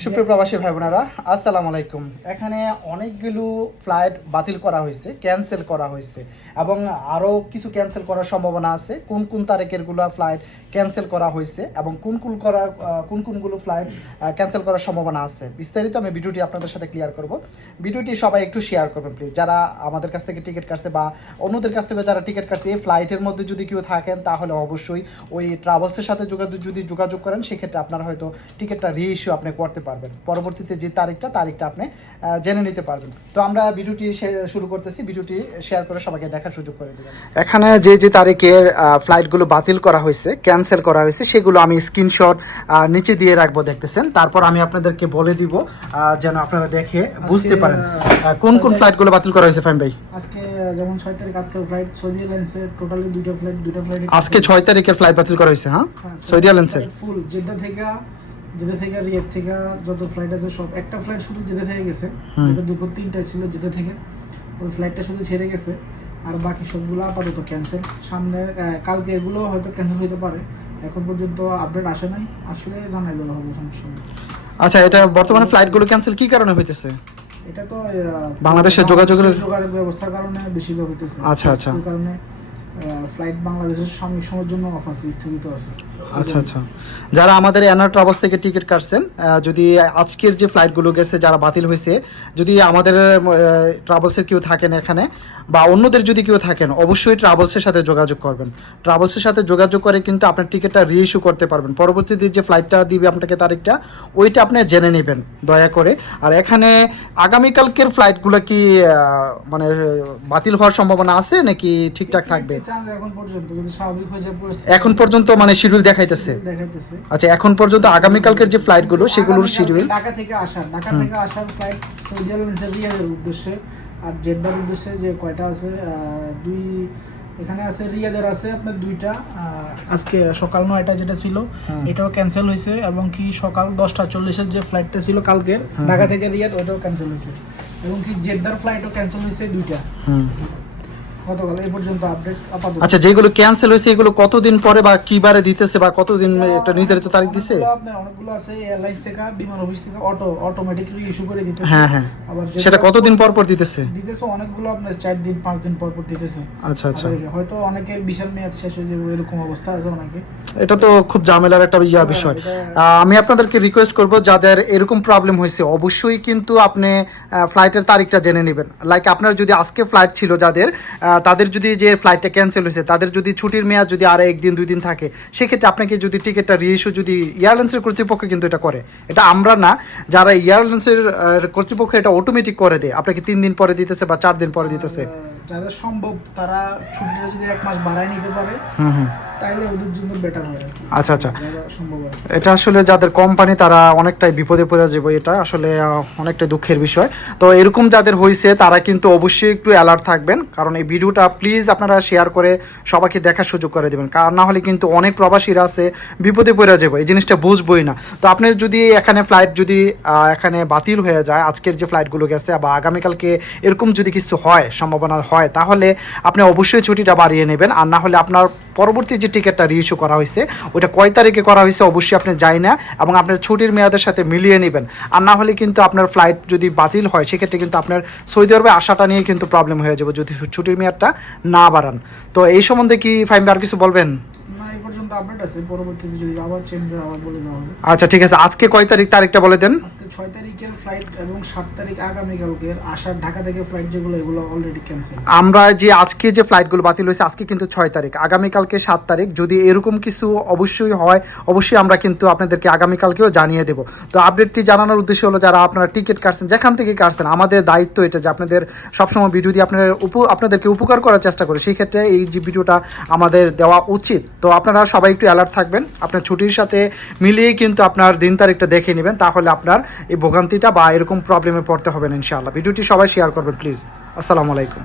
সুপ্রিয় প্রবাসী ভাই বোনেরা আসসালামু আলাইকুম। এখানে অনেকগুলো ফ্লাইট বাতিল করা হয়েছে, ক্যান্সেল করা হয়েছে এবং আরও কিছু ক্যান্সেল করার সম্ভাবনা আছে। কোন কোন তারিখেরগুলো ফ্লাইট ক্যান্সেল করা হয়েছে এবং কোন কোন করা কোন কোনগুলো ফ্লাইট ক্যান্সেল করার সম্ভাবনা আছে। বিস্তারিত আমি ভিডিওটি আপনাদের সাথে ক্লিয়ার করব। ভিডিওটি সবাই একটু শেয়ার করবেন প্লিজ যারা আমাদের কাছ থেকে টিকিট কাটছে বা অন্যদের কাছ থেকে যারা টিকিট কাটছে, এই ফ্লাইটের মধ্যে যদি কেউ থাকেন, তাহলে অবশ্যই ওই ট্রাভেলসের সাথে যোগাযোগ, যদি যোগাযোগ করেন, সেক্ষেত্রে আপনারা হয়তো টিকিটটা রিইস্যু আপনি করতে পারবেন। পরবর্তীতে যে তারিখটা তারিখটা আপনি জেনে নিতে পারবেন। তো আমরা ভিডিওটি শুরু করতেছি। ভিডিওটি শেয়ার করে সবাইকে দেখার সুযোগ করে দিবেন। এখানে যে যে তারিখের ফ্লাইটগুলো বাতিল করা হয়েছে ক্যান্সেল করা হয়েছে সেগুলো আমি স্ক্রিনশট নিচে দিয়ে রাখব দেখতেছেন। তারপর আমি আপনাদেরকে বলে দিব যেন আপনারা দেখে বুঝতে পারেন। কোন কোন ফ্লাইটগুলো বাতিল করা হয়েছে ফাইম ভাই? আজকে যেমন ছয় তারিখ আজকে ফ্লাইট সৌদি এয়ারলাইন্সের টোটালি দুইটা ফ্লাইট দুইটা ফ্লাইট আজকে ছয় তারিখের ফ্লাইট বাতিল করা হয়েছে হ্যাঁ? সৌদি এয়ারলাইন্সের ফুল জেদ্দা থেকে জেদ্দা থেকে রিয়াদ থেকে যত ফ্লাইট আছে সব একটা ফ্লাইট শুধু জেদ্দা থেকে গেছে যেটা দুপুর তিনটায় ছিল জেদ্দা থেকে ওই ফ্লাইটটা শুধু ছেড়ে গেছে আর বাকি সবগুলো আপাতত ক্যান্সেল সামনে কালকে এগুলো হয়তো ক্যান্সেল হতে পারে এখন পর্যন্ত আপডেট আসে নাই আসলে জানাই দেওয়া হবে সমস্যা আচ্ছা এটা বর্তমানে ফ্লাইটগুলো ক্যান্সেল কি কারণে হইতেছে? এটা তো বাংলাদেশের যোগাযোগের- যোগাযোগ ব্যবস্থার কারণে বেশিরভাগ হইতেছে। আচ্ছা, আচ্ছা। কারণে ফ্লাইট বাংলাদেশের সাময়িক জন্য অফ আছে স্থগিত আছে। আচ্ছা আচ্ছা। যারা আমাদের এনার ট্রাভেলস থেকে টিকিট কাটছেন যদি আজকের যে ফ্লাইটগুলো গেছে, যারা বাতিল হয়েছে, যদি আমাদের ট্রাভেলসের কেউ থাকেন এখানে, বা অন্যদের যদি কেউ থাকেন, অবশ্যই ট্রাভেলসের সাথে যোগাযোগ করবেন। ট্রাভেলসের সাথে যোগাযোগ করে কিন্তু আপনার টিকিটটা রিইস্যু করতে পারবেন। পরবর্তীতে যে ফ্লাইটটা দিবে আপনাকে তারিখটা, ওইটা আপনি জেনে নেবেন, দয়া করে। আর এখানে আগামীকালকের ফ্লাইটগুলো কি মানে বাতিল হওয়ার সম্ভাবনা আছে নাকি ঠিকঠাক থাকবে? চান্স এখন পর্যন্ত স্বাভাবিক হয়ে এখন পর্যন্ত মানে শিডিউল দেখাইতেছে? দেখাইতেছে। আচ্ছা এখন পর্যন্ত আগামীকালকের যে ফ্লাইটগুলো সেগুলোর শিডিউল ঢাকা থেকে আসার ঢাকা থেকে আসার ফ্লাইট সৌদি আরবের রিয়াদের উদ্দেশ্যে আর জেদ্দার উদ্দেশ্যে যে কয়টা আছে দুই এখানে আছে রিয়াদের আছে আপনার দুইটা আজকে সকাল নয়টা যেটা ছিল এটাও ক্যান্সেল হয়েছে এবং কি সকাল দশটা চল্লিশের যে ফ্লাইটটা ছিল কালকের ঢাকা থেকে রিয়াদ ওটাও ক্যান্সেল হয়েছে। এবং কি জেদ্দার ফ্লাইটও ক্যান্সেল হয়েছে দুইটা। গতকাল এই পর্যন্ত আপডেট আপাতত আচ্ছা যেগুলো ক্যান্সেল হয়েছে এগুলো কতদিন পরে বা কি বারে দিতেছে বা কতদিন একটা নির্ধারিত তারিখ দিছে? আপনার অনেকগুলো আছে এয়ারলাইন্স থেকে বিমান অফিস থেকে অটো অটোমেটিকলি ইস্যু করে দিতেছে। হ্যাঁ হ্যাঁ। আবার সেটা কতদিন পর পর দিতেছে? দিতেছে অনেকগুলো আপনার চার দিন পাঁচ দিন পর পর দিতেছে। আচ্ছা আচ্ছা। হয়তো অনেকের বিশাল মেয়াদ শেষ হয়ে যাবে এরকম অবস্থা আছে অনেকে। এটা তো খুব ঝামেলার একটা ইয়া বিষয়। আহ, আমি আপনাদেরকে রিকোয়েস্ট করব যাদের এরকম প্রবলেম হয়েছে অবশ্যই কিন্তু আপনি ফ্লাইটের তারিখটা জেনে নেবেন। লাইক আপনার যদি আজকে ফ্লাইট ছিল যাদের তাদের যদি যে ফ্লাইটটা ক্যান্সেল হয়েছে তাদের যদি ছুটির মেয়াদ যদি আর একদিন দুই দিন থাকে সেক্ষেত্রে আপনাকে যদি টিকিটটা রিইস্যু যদি এয়ারলাইন্সের কর্তৃপক্ষ কিন্তু এটা করে। এটা আমরা না যারা এয়ারলাইন্সের কর্তৃপক্ষ এটা অটোমেটিক করে দেয়। আপনাকে তিন দিন পরে দিতেছে বা চার দিন পরে দিতেছে। যাদের সম্ভব তারা ছুটিটা যদি এক মাস বাড়ায় নিতে পারে। হুম হুম। তাইলে ওদের জন্য বেটার হয় আচ্ছা আচ্ছা। এটা আসলে যাদের কোম্পানি তারা অনেকটাই বিপদে পড়ে যাবে। এটা আসলে অনেকটা দুঃখের বিষয়। তো এরকম যাদের হয়েছে তারা কিন্তু অবশ্যই একটু অ্যালার্ট থাকবেন। কারণ এই ভিডিওটা প্লিজ আপনারা শেয়ার করে সবাইকে দেখার সুযোগ করে দেবেন। কারণ না হলে কিন্তু অনেক প্রবাসীরা আছে বিপদে পড়ে যাবে। এই জিনিসটা বুঝবই না। তো আপনার যদি এখানে ফ্লাইট যদি এখানে বাতিল হয়ে যায় আজকের যে ফ্লাইটগুলো গেছে বা আগামীকালকে এরকম যদি কিছু হয় সম্ভাবনা হয় তাহলে আপনি অবশ্যই ছুটিটা বাড়িয়ে নেবেন। আর না হলে আপনার পরবর্তী যে টিকিটটা রিইস্যু করা হয়েছে, ওইটা কয় তারিখে করা হয়েছে অবশ্যই আপনি যায় না এবং আপনার ছুটির মেয়াদের সাথে মিলিয়ে নেবেন। আর না হলে কিন্তু আপনার ফ্লাইট যদি বাতিল হয়, সেক্ষেত্রে কিন্তু আপনার সৌদি আরবে আসাটা নিয়ে কিন্তু প্রবলেম হয়ে যাবে যদি ছুটির মেয়াদটা না বাড়ান। তো এই সম্বন্ধে কি ফাইম আর কিছু বলবেন? পর্যন্ত আপডেট আছে পরবর্তীতে যদি আবার চেঞ্জ হয় আবার বলে দেওয়া হবে। আচ্ছা ঠিক আছে। আজকে কয় তারিখ? তারিখটা বলে দেন। আজকে ছয় তারিখের ফ্লাইট এবং সাত তারিখ আগামীকালকের আসার ঢাকা থেকে ফ্লাইট যেগুলো এগুলো অলরেডি ক্যান্সেল আমরা যে আজকে যে ফ্লাইটগুলো বাতিল হয়েছে আজকে কিন্তু ছয় তারিখ। আগামীকালকে সাত তারিখ। যদি এরকম কিছু অবশ্যই হয় অবশ্যই আমরা কিন্তু আপনাদেরকে আগামীকালকেও জানিয়ে দেব। তো আপডেটটি জানানোর উদ্দেশ্য হলো যারা আপনারা টিকিট কাটছেন যেখান থেকে কাটছেন আমাদের দায়িত্ব এটা যে আপনাদের সবসময় ভিডিও দিয়ে আপনাদের আপনাদেরকে উপকার করার চেষ্টা করি সেই ক্ষেত্রে এই যে ভিডিওটা আমাদের দেওয়া উচিত। তো আপনারা সবাই একটু অ্যালার্ট থাকবেন। আপনার ছুটির সাথে মিলিয়ে কিন্তু আপনার দিন তারিখটা দেখে নেবেন, তাহলে আপনার এই ভোগান্তিটা বা এরকম প্রবলেমে পড়তে হবে না ইনশাআল্লাহ। ভিডিওটি সবাই শেয়ার করবেন প্লিজ আসসালামু আলাইকুম।